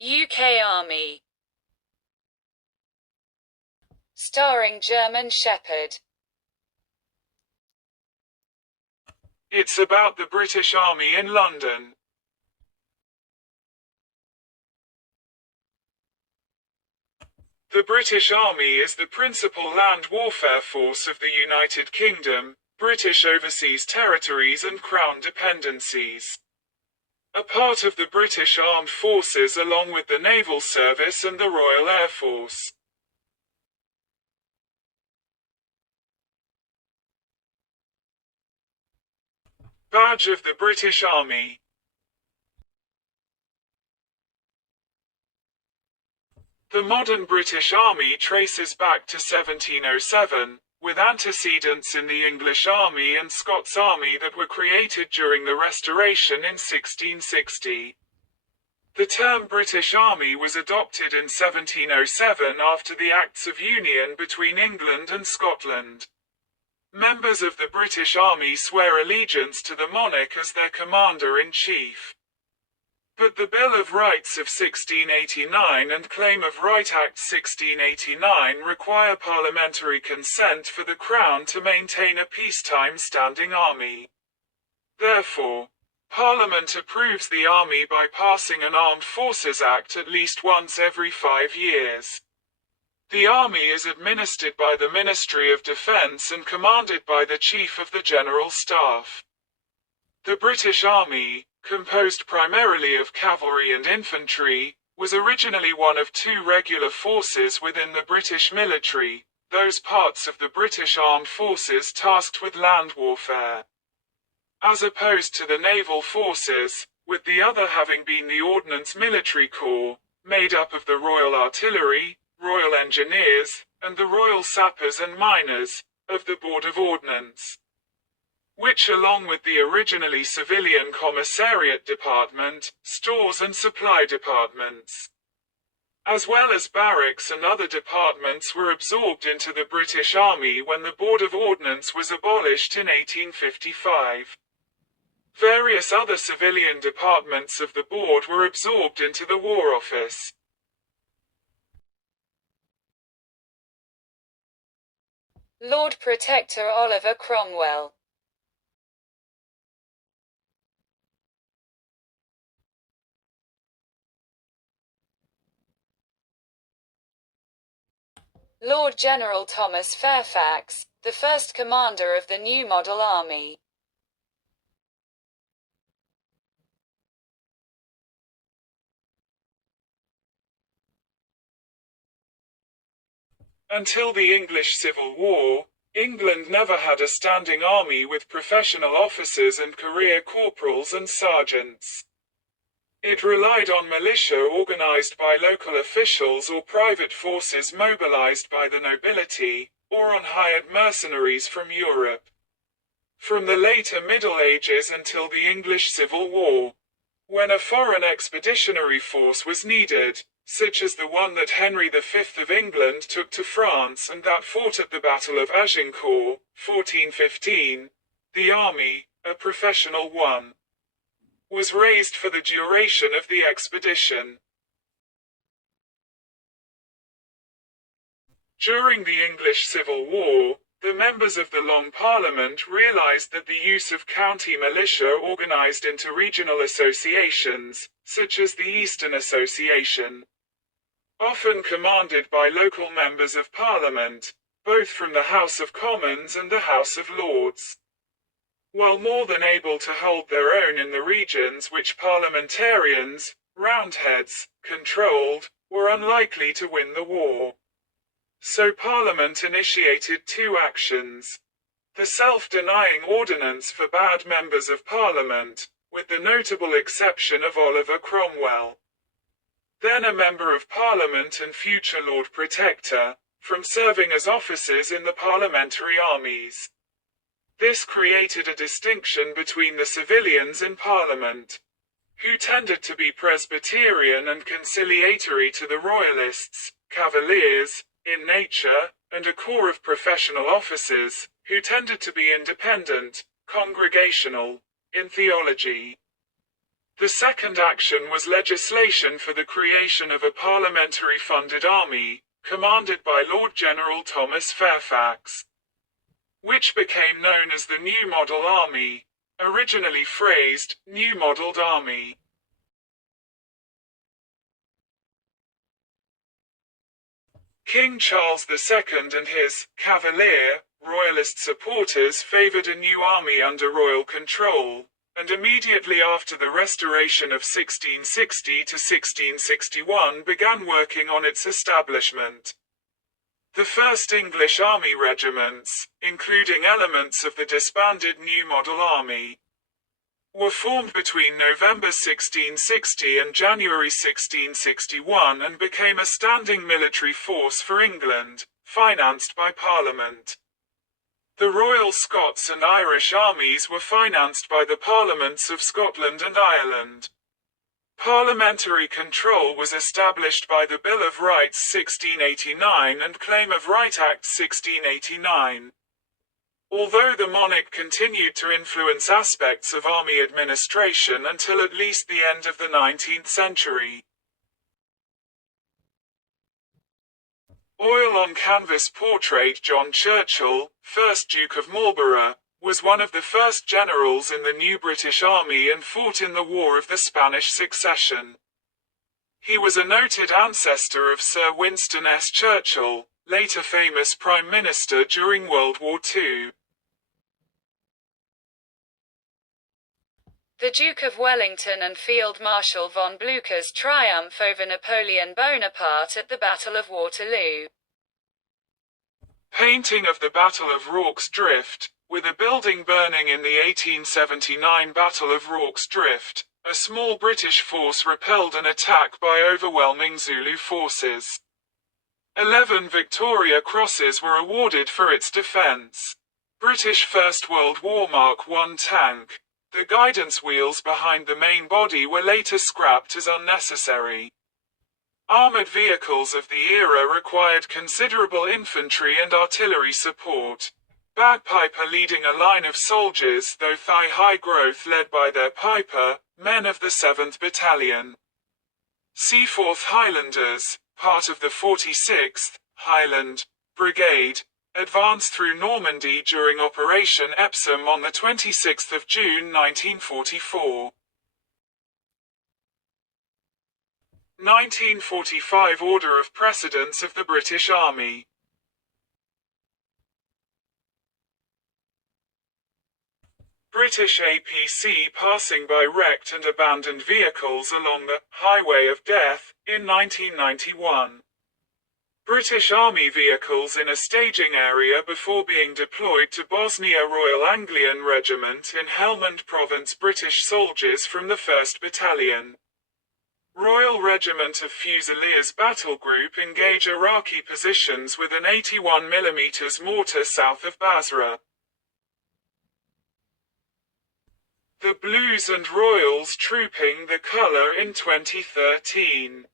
UK Army. Starring German Shepherd. It's about the British Army in London. The British Army is the principal land warfare force of the United Kingdom, British Overseas Territories and Crown dependencies. A part of the British Armed Forces along with the Naval Service and the Royal Air Force. Badge of the British Army. The modern British Army traces back to 1707, with antecedents in the English Army and Scots Army that were created during the Restoration in 1660. The term British Army was adopted in 1707 after the Acts of Union between England and Scotland. Members of the British Army swear allegiance to the monarch as their commander-in-chief. But the Bill of Rights of 1689 and Claim of Right Act 1689 require parliamentary consent for the Crown to maintain a peacetime standing army. Therefore, Parliament approves the army by passing an Armed Forces Act at least once every 5 years. The army is administered by the Ministry of Defence and commanded by the Chief of the General Staff. The British Army, composed primarily of cavalry and infantry, was originally one of two regular forces within the British military, those parts of the British Armed Forces tasked with land warfare. As opposed to the naval forces, with the other having been the Ordnance Military Corps, made up of the Royal Artillery, Royal Engineers, and the Royal Sappers and Miners, of the Board of Ordnance, which along with the originally civilian Commissariat Department, Stores and Supply Departments, as well as barracks and other departments were absorbed into the British Army when the Board of Ordnance was abolished in 1855. Various other civilian departments of the board were absorbed into the War Office. Lord Protector Oliver Cromwell. Lord General Thomas Fairfax, the first commander of the New Model Army. Until the English Civil War, England never had a standing army with professional officers and career corporals and sergeants. It relied on militia organized by local officials or private forces mobilized by the nobility, or on hired mercenaries from Europe. From the later Middle Ages until the English Civil War, when a foreign expeditionary force was needed, such as the one that Henry V of England took to France and that fought at the Battle of Agincourt, 1415, the army, a professional one, was raised for the duration of the expedition. During the English Civil War, the members of the Long Parliament realized that the use of county militia organized into regional associations, such as the Eastern Association, often commanded by local members of Parliament, both from the House of Commons and the House of Lords, while more than able to hold their own in the regions which parliamentarians, Roundheads, controlled, were unlikely to win the war. So Parliament initiated two actions. The self-denying ordinance forbade members of Parliament, with the notable exception of Oliver Cromwell, then a Member of Parliament and future Lord Protector, from serving as officers in the parliamentary armies. This created a distinction between the civilians in Parliament, who tended to be Presbyterian and conciliatory to the Royalists, Cavaliers, in nature, and a corps of professional officers, who tended to be independent, congregational, in theology. The second action was legislation for the creation of a parliamentary-funded army, commanded by Lord General Thomas Fairfax, which became known as the New Model Army, originally phrased, New Modelled Army. King Charles II and his Cavalier, royalist supporters favoured a new army under royal control, and immediately after the Restoration of 1660 to 1661 began working on its establishment. The first English army regiments, including elements of the disbanded New Model Army, were formed between November 1660 and January 1661 and became a standing military force for England, financed by Parliament. The Royal Scots and Irish armies were financed by the Parliaments of Scotland and Ireland. Parliamentary control was established by the Bill of Rights 1689 and Claim of Right Act 1689. Although the monarch continued to influence aspects of army administration until at least the end of the 19th century. Oil on canvas portrait John Churchill, 1st Duke of Marlborough, was one of the first generals in the new British Army and fought in the War of the Spanish Succession. He was a noted ancestor of Sir Winston S. Churchill, later famous Prime Minister during World War II. The Duke of Wellington and Field Marshal von Blücher's triumph over Napoleon Bonaparte at the Battle of Waterloo. Painting of the Battle of Rorke's Drift. With a building burning in the 1879 Battle of Rorke's Drift, a small British force repelled an attack by overwhelming Zulu forces. 11 Victoria Crosses were awarded for its defence. British First World War Mark I tank. The guidance wheels behind the main body were later scrapped as unnecessary. Armoured vehicles of the era required considerable infantry and artillery support. Bagpiper leading a line of soldiers, though thigh-high growth led by their piper, men of the 7th Battalion. Seaforth Highlanders, part of the 46th Highland Brigade, advanced through Normandy during Operation Epsom on the 26th of June 1944. 1945 Order of Precedence of the British Army. British APC passing by wrecked and abandoned vehicles along the Highway of Death in 1991. British Army vehicles in a staging area before being deployed to Bosnia. Royal Anglian Regiment in Helmand Province. British soldiers from the 1st Battalion. Royal Regiment of Fusiliers Battle Group engage Iraqi positions with an 81mm mortar south of Basra. The Blues and Royals trooping the colour in 2013.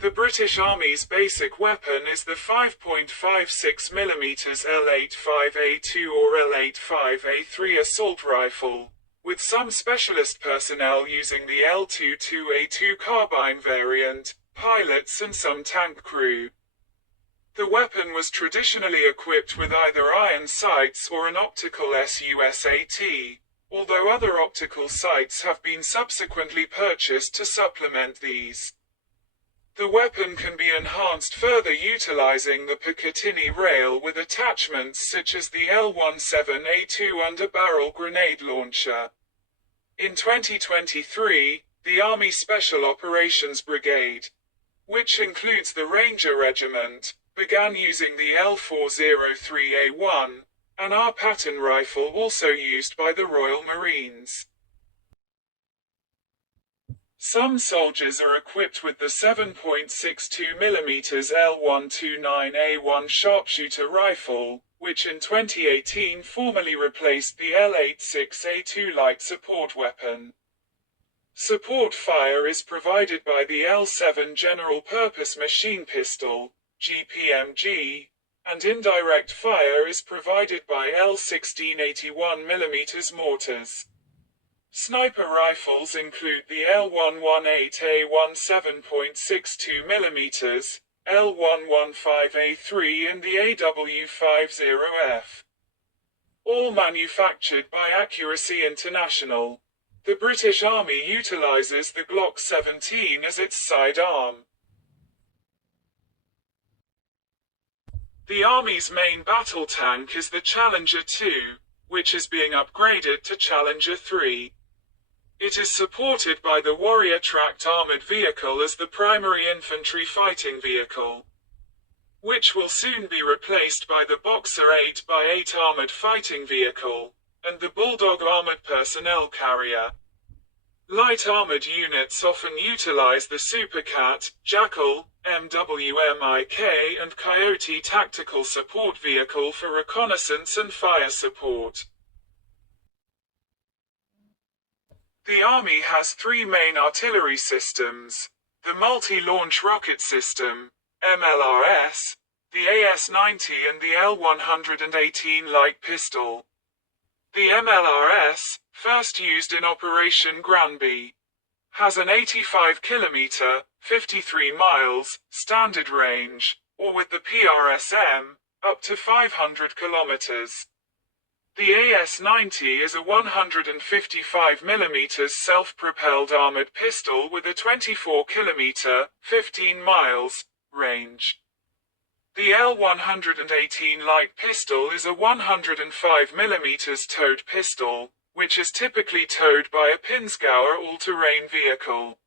The British Army's basic weapon is the 5.56mm L85A2 or L85A3 assault rifle, with some specialist personnel using the L22A2 carbine variant, pilots and some tank crew. The weapon was traditionally equipped with either iron sights or an optical SUSAT, although other optical sights have been subsequently purchased to supplement these. The weapon can be enhanced further utilizing the Picatinny rail with attachments such as the L17A2 under-barrel grenade launcher. In 2023, the Army Special Operations Brigade, which includes the Ranger Regiment, began using the L403A1, an R-pattern rifle also used by the Royal Marines. Some soldiers are equipped with the 7.62mm L129A1 sharpshooter rifle, which in 2018 formally replaced the L86A2 light support weapon. Support fire is provided by the L7 General Purpose Machine Pistol, GPMG, and indirect fire is provided by L16 81mm mortars. Sniper rifles include the L118A1 7.62mm, L115A3 and the AW50F. All manufactured by Accuracy International. The British Army utilizes the Glock 17 as its sidearm. The Army's main battle tank is the Challenger 2, which is being upgraded to Challenger 3. It is supported by the Warrior Tracked Armored Vehicle as the primary infantry fighting vehicle, which will soon be replaced by the Boxer 8x8 armored fighting vehicle, and the Bulldog armored personnel carrier. Light armored units often utilize the Supercat, Jackal, MWMIK and Coyote tactical support vehicle for reconnaissance and fire support. The Army has three main artillery systems: the Multi-Launch Rocket System, MLRS, the AS-90 and the L-118 Light Pistol. The MLRS, first used in Operation Granby, has an 85 km, 53 miles, standard range, or with the PRSM, up to 500 km. The AS-90 is a 155 mm self-propelled armored pistol with a 24 km, 15 miles, range. The L-118 light pistol is a 105 mm towed pistol, which is typically towed by a Pinzgauer all-terrain vehicle.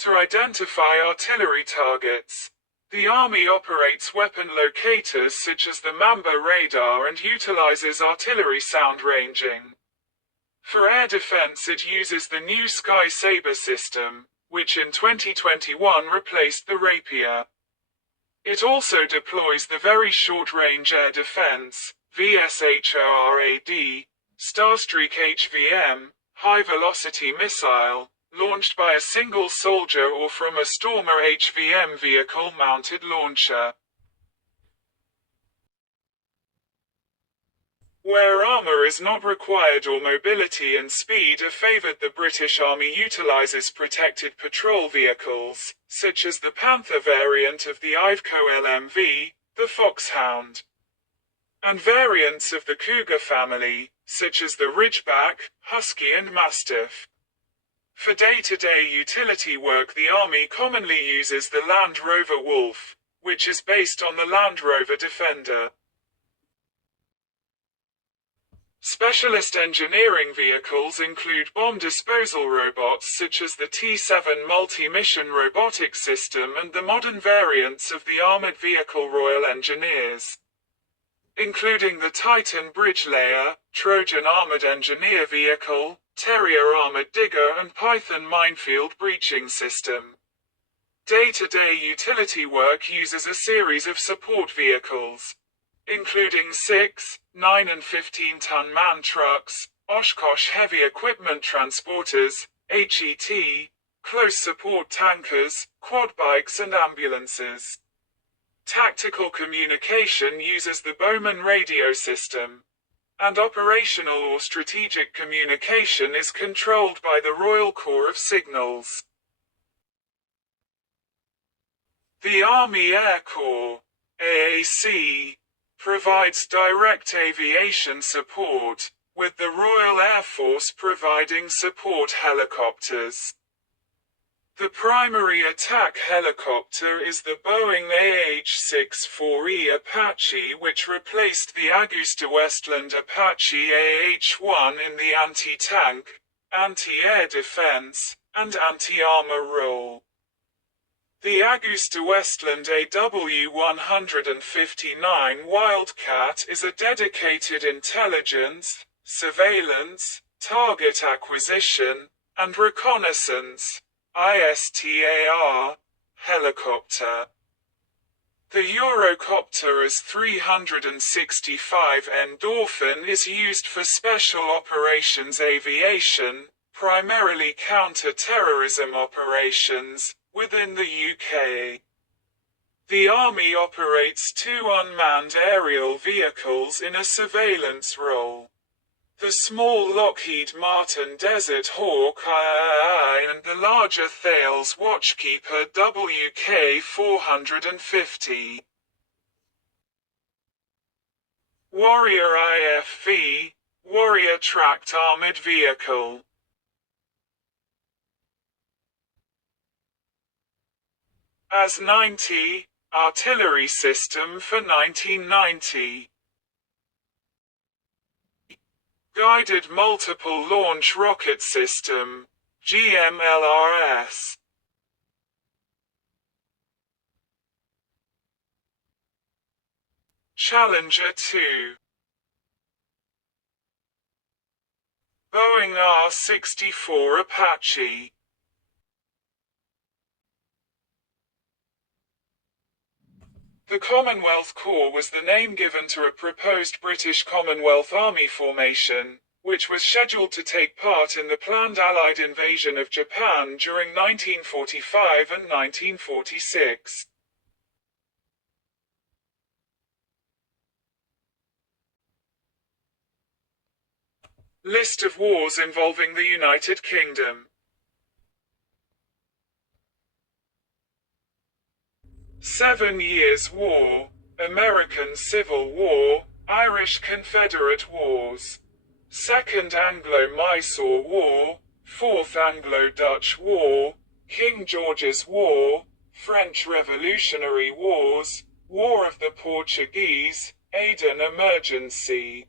To identify artillery targets, the Army operates weapon locators such as the Mamba radar and utilizes artillery sound ranging. For air defense it uses the new Sky Sabre system, which in 2021 replaced the Rapier. It also deploys the Very Short Range Air Defense, VSHORAD, Starstreak HVM, high-velocity missile, launched by a single soldier or from a Stormer HVM vehicle-mounted launcher. Where armor is not required or mobility and speed are favored, the British Army utilizes protected patrol vehicles, such as the Panther variant of the Iveco LMV, the Foxhound, and variants of the Cougar family, such as the Ridgeback, Husky and Mastiff. For day-to-day utility work, the Army commonly uses the Land Rover Wolf, which is based on the Land Rover Defender. Specialist engineering vehicles include bomb disposal robots such as the T-7 multi-mission robotic system and the modern variants of the armored vehicle Royal Engineers, including the Titan Bridge Layer, Trojan Armored Engineer Vehicle, Terrier Armored Digger and Python Minefield Breaching System. Day-to-day utility work uses a series of support vehicles, including 6, 9 and 15-ton man trucks, Oshkosh heavy equipment transporters, HET, close support tankers, quad bikes and ambulances. Tactical communication uses the Bowman radio system, and operational or strategic communication is controlled by the Royal Corps of Signals. The Army Air Corps, AAC, provides direct aviation support, with the Royal Air Force providing support helicopters. The primary attack helicopter is the Boeing AH-64E Apache, which replaced the AgustaWestland Apache AH-1 in the anti-tank, anti-air defense, and anti-armor role. The AgustaWestland AW159 Wildcat is a dedicated intelligence, surveillance, target acquisition, and reconnaissance (ISTAR) helicopter. The Eurocopter AS-365 Endorphin is used for special operations aviation, primarily counter-terrorism operations, within the UK. The Army operates 2 unmanned aerial vehicles in a surveillance role. The small Lockheed Martin Desert Hawk II and the larger Thales Watchkeeper WK-450. Warrior IFV, Warrior Tracked Armored Vehicle. AS-90, Artillery System for 1990. Guided Multiple Launch Rocket System, GMLRS. Challenger 2. Boeing R-64 Apache. The Commonwealth Corps was the name given to a proposed British Commonwealth Army formation, which was scheduled to take part in the planned Allied invasion of Japan during 1945 and 1946. List of wars involving the United Kingdom. Seven Years' War, American Civil War, Irish Confederate Wars, Second Anglo-Mysore War, Fourth Anglo-Dutch War, King George's War, French Revolutionary Wars, War of the Portuguese, Aden Emergency,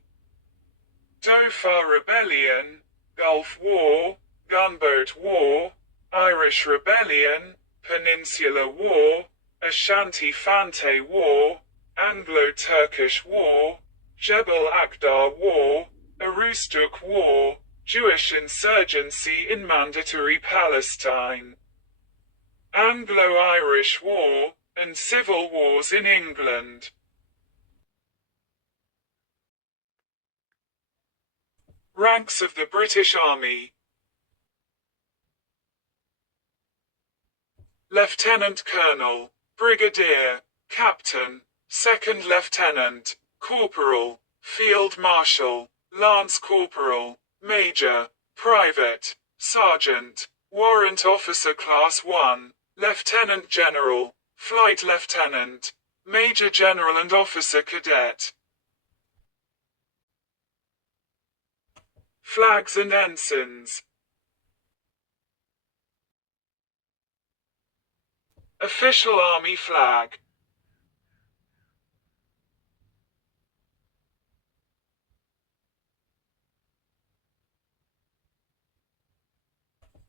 Dauphin Rebellion, Gulf War, Gunboat War, Irish Rebellion, Peninsular War, Ashanti Fante War, Anglo-Turkish War, Jebel Akhdar War, Aroostook War, Jewish insurgency in Mandatory Palestine, Anglo-Irish War, and civil wars in England. Ranks of the British Army. Lieutenant Colonel, Brigadier, Captain, Second Lieutenant, Corporal, Field Marshal, Lance Corporal, Major, Private, Sergeant, Warrant Officer Class 1, Lieutenant General, Flight Lieutenant, Major General and Officer Cadet. Flags and ensigns. Official Army flag.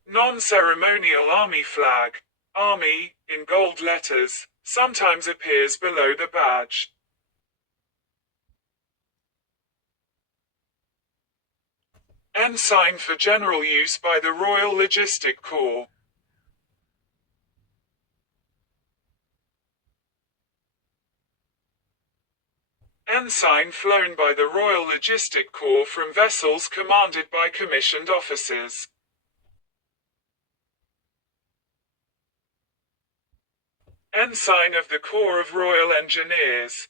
Non-ceremonial Army flag. Army, in gold letters, sometimes appears below the badge. Ensign for general use by the Royal Logistic Corps. Ensign flown by the Royal Logistic Corps from vessels commanded by commissioned officers. Ensign of the Corps of Royal Engineers.